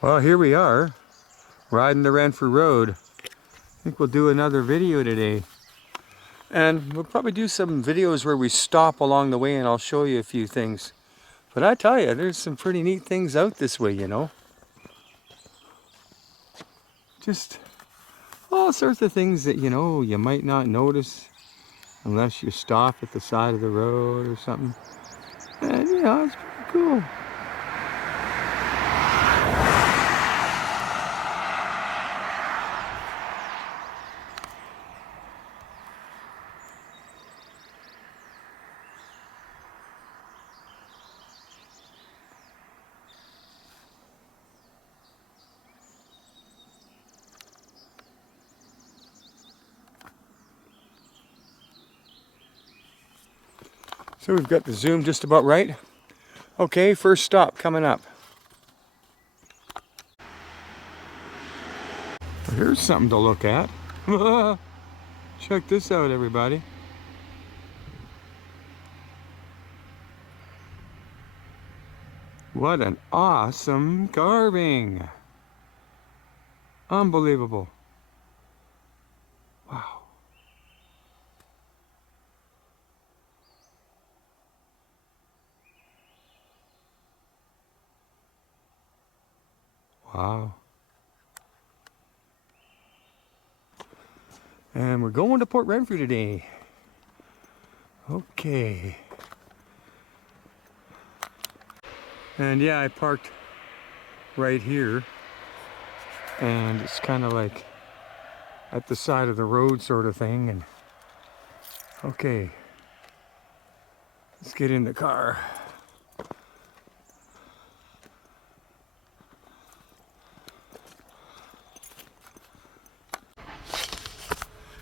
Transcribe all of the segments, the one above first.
Well, here we are, riding the Renfrew Road. I think we'll do another video today. And we'll probably do some videos where we stop along the way and I'll show you a few things. But I tell you, there's some pretty neat things out this way, you know. Just all sorts of things that, you know, you might not notice unless you stop at the side of the road or something. And, you know, it's pretty cool. So we've got the zoom just about right. Okay, first stop coming up. Here's something to look at. Check this out, everybody. What an awesome carving. Unbelievable. Wow. Wow. And we're going to Port Renfrew today. Okay. And yeah, I parked right here. And it's kind of like at the side of the road sort of thing. And okay, let's get in the car.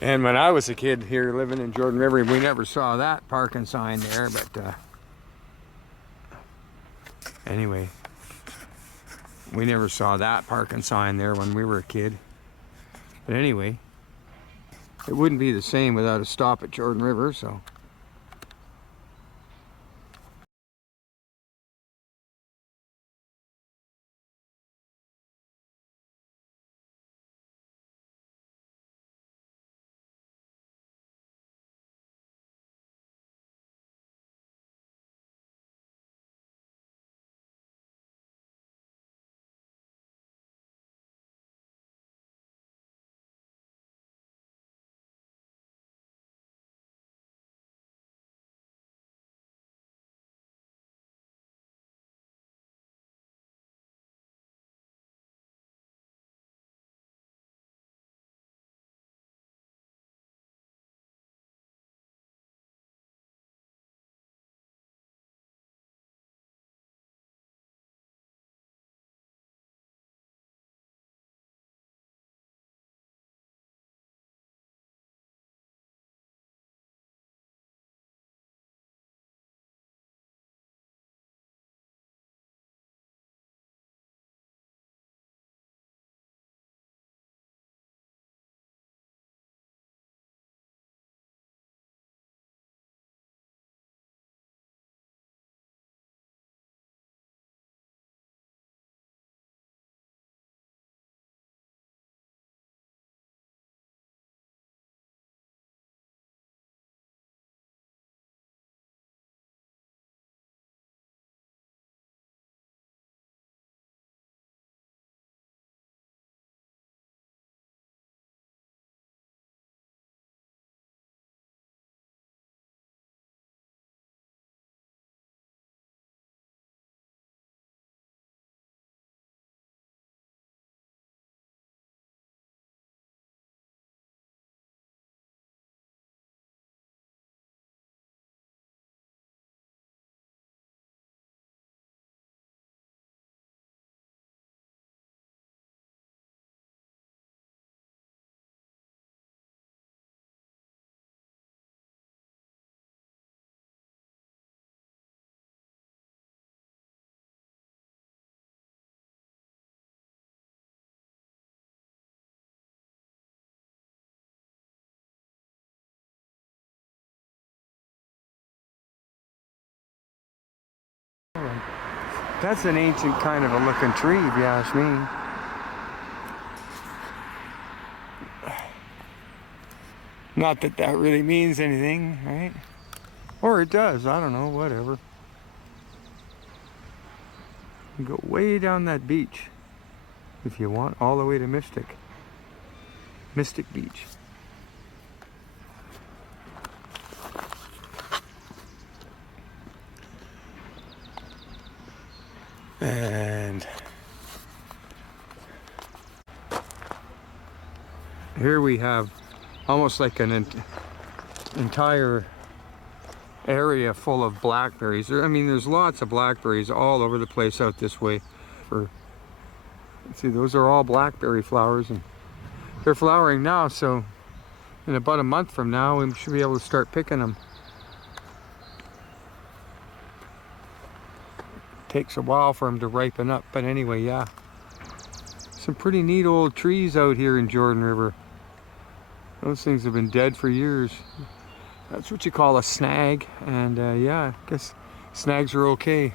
And when I was a kid here living in Jordan River, we never saw that parking sign there, but anyway, we never saw that parking sign there when we were a kid. But anyway, it wouldn't be the same without a stop at Jordan River, so That's an ancient kind of a looking tree, if you ask me. Not that that really means anything, right? Or it does, I don't know, whatever. You go way down that beach if you want, all the way to Mystic Beach. And here we have almost like an entire area full of blackberries. I mean, there's lots of blackberries all over the place out this way. See, those are all blackberry flowers, and they're flowering now, so in about a month from now we should be able to start picking them. Takes a while for them to ripen up, but anyway, yeah. Some pretty neat old trees out here in Jordan River. Those things have been dead for years. That's what you call a snag, and yeah, I guess snags are okay.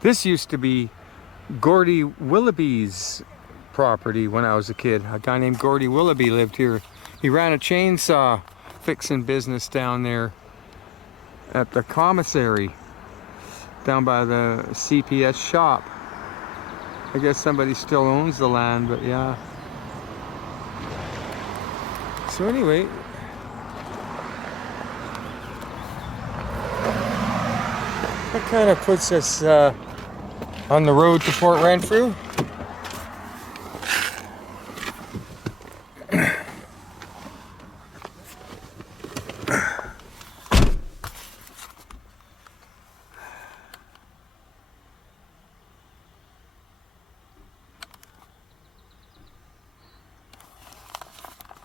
This used to be Gordy Willoughby's property when I was a kid. A guy named Gordy Willoughby lived here. He ran a chainsaw fixing business down there at the commissary, down by the CPS shop. I guess somebody still owns the land, but yeah. So anyway, that kind of puts us on the road to Port Renfrew.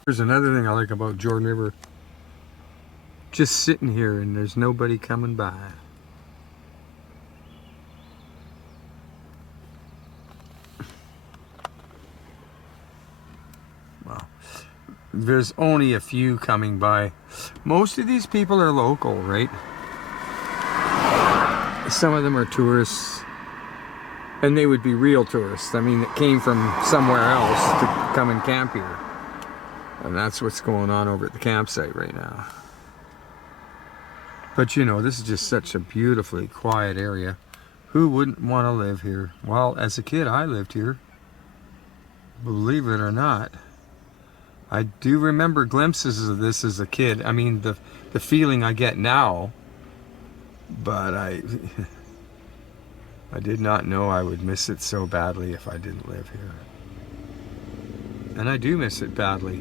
There's another thing I like about Jordan River. Just sitting here and there's nobody coming by. Well, there's only a few coming by. Most of these people are local, right? Some of them are tourists. And they would be real tourists. I mean, that came from somewhere else to come and camp here. And that's what's going on over at the campsite right now. But you know, this is just such a beautifully quiet area. Who wouldn't want to live here? Well, as a kid, I lived here. Believe it or not. I do remember glimpses of this as a kid. I mean, the feeling I get now. But I did not know I would miss it so badly if I didn't live here. And I do miss it badly.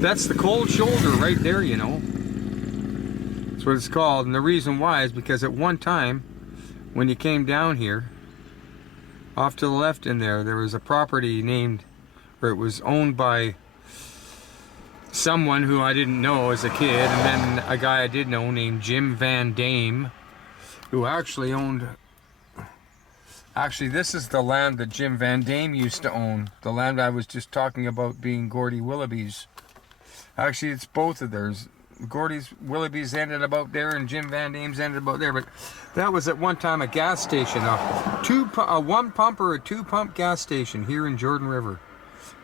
That's the cold shoulder right there, you know. That's what it's called. And the reason why is because at one time, when you came down here, off to the left in there, there was a property named, or it was owned by someone who I didn't know as a kid, and then a guy I did know named Jim Van Dame, who actually owned... Actually, this is the land that Jim Van Dame used to own. The land I was just talking about being Gordy Willoughby's. Actually, it's both of theirs. Gordy's Willoughby's ended about there, and Jim Van Dame's ended about there. But that was at one time a gas station, a one pump or a two pump gas station here in Jordan River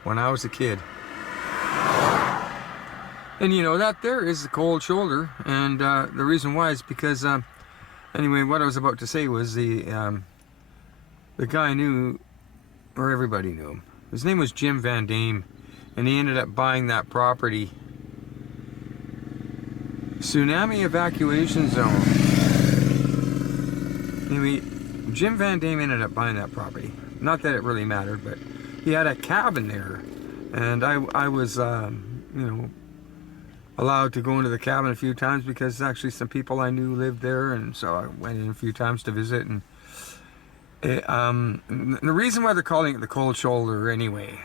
when I was a kid. And you know, that there is the cold shoulder, and the reason why is because anyway, what I was about to say was the guy knew, or everybody knew him. His name was Jim Van Dame, and he ended up buying that property. Tsunami evacuation zone. Anyway, Jim Van Dame ended up buying that property. Not that it really mattered, but he had a cabin there, and I was, you know, allowed to go into the cabin a few times because actually some people I knew lived there, and so I went in a few times to visit. And the reason why they're calling it the cold shoulder anyway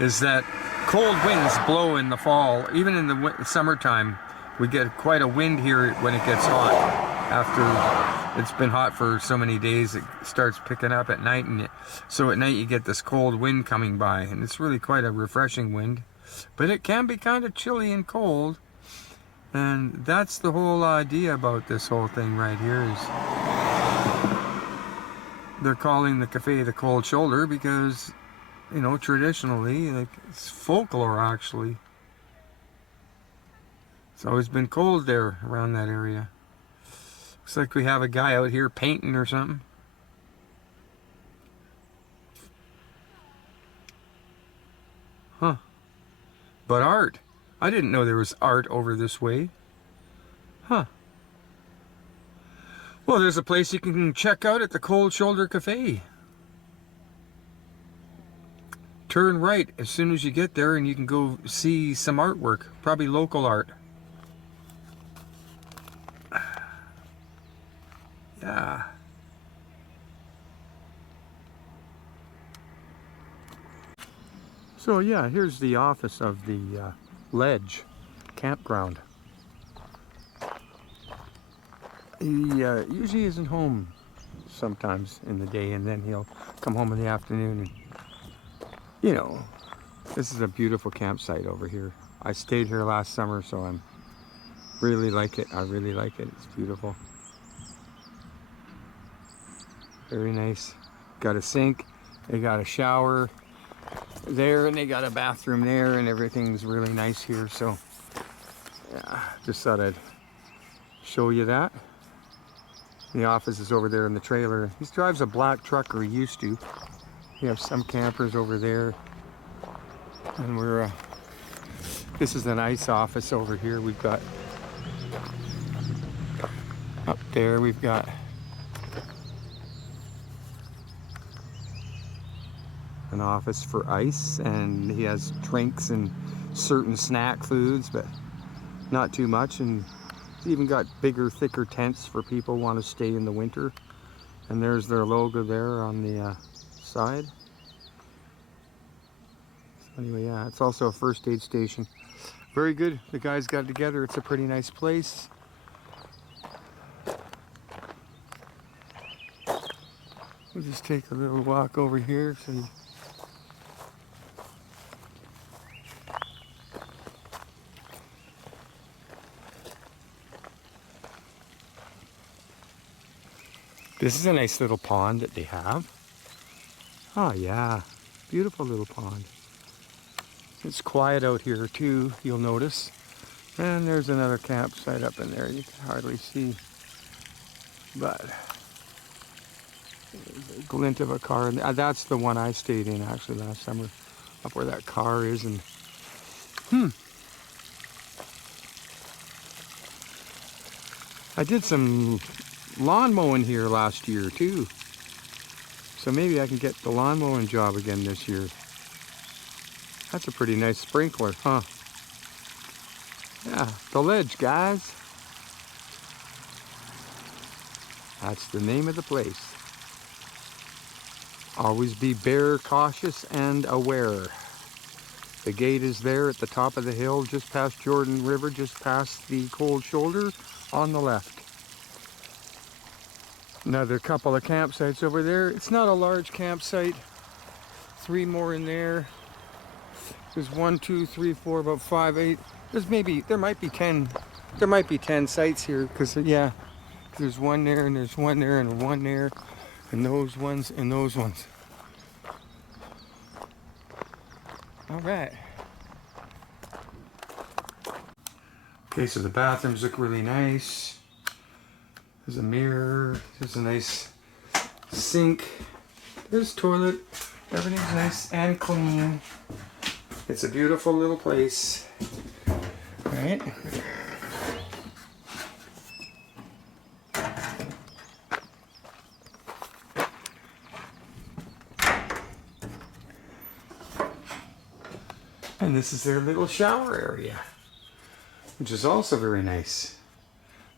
is that cold winds blow in the fall. Even in the summertime, we get quite a wind here when it gets hot. After it's been hot for so many days, it starts picking up at night, and so at night you get this cold wind coming by, and it's really quite a refreshing wind. But it can be kind of chilly and cold. And that's the whole idea about this whole thing right here is they're calling the cafe the Cold Shoulder because, you know, traditionally, like, it's folklore actually. It's always been cold there around that area. Looks like we have a guy out here painting or something. Huh. But art. I didn't know there was art over this way. Huh. Well, there's a place you can check out at the Cold Shoulder Cafe. Turn right as soon as you get there and you can go see some artwork. Probably local art. Yeah. So yeah, here's the office of the Ledge campground. He usually isn't home sometimes in the day, and then he'll come home in the afternoon. And, you know, this is a beautiful campsite over here. I stayed here last summer, so I'm really like it. I really like it. It's beautiful. Very nice. Got a sink. They got a shower there, and they got a bathroom there, and everything's really nice here. So yeah, just thought I'd show you that. The office is over there in the trailer. He drives a black truck, or he used to. We have some campers over there, and we're this is a nice office over here. We've got up there, we've got an office for ice, and he has drinks and certain snack foods, but not too much. And he's even got bigger, thicker tents for people who want to stay in the winter. And there's their logo there on the side. So anyway, yeah, it's also a first aid station. Very good. The guys got it together. It's a pretty nice place. We'll just take a little walk over here. So this is a nice little pond that they have. Oh yeah, beautiful little pond. It's quiet out here too, you'll notice. And there's another campsite up in there you can hardly see. But there's a glint of a car. And that's the one I stayed in actually last summer, up where that car is. And I did some lawn mowing here last year too. So maybe I can get the lawn mowing job again this year. That's a pretty nice sprinkler, huh? Yeah, the Ledge, guys. That's the name of the place. Always be bear cautious and aware. The gate is there at the top of the hill, just past Jordan River, just past the Cold Shoulder on the left. Another couple of campsites over there. It's not a large campsite. 3 more in there. There's 1, 2, 3, 4, about 5, 8. There might be 10. There might be 10 sites here, because yeah, there's one there, and there's one there, and one there, and those ones, and those ones. All right. Okay, so the bathrooms look really nice. There's a mirror. There's a nice sink. There's a toilet. Everything's nice and clean. It's a beautiful little place, right? And this is their little shower area, which is also very nice.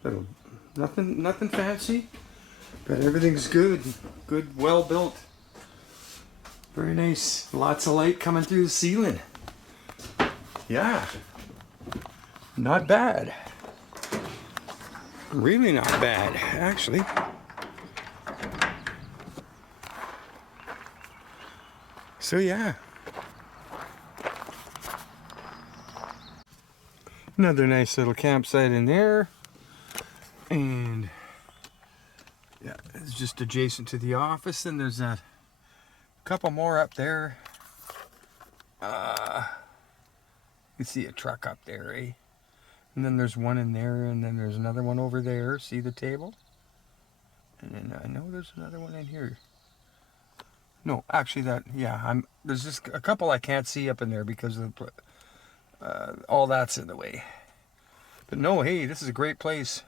Little, nothing fancy, but everything's good, well built. Very nice. Lots of light coming through the ceiling. Yeah, not bad. Really not bad, actually. So yeah. Another nice little campsite in there. And yeah, it's just adjacent to the office. And there's a couple more up there. You see a truck up there, eh? And then there's one in there, and then there's another one over there. See the table? And then I know there's another one in here. No, actually there's just a couple I can't see up in there because of all that's in the way. But no, hey, this is a great place.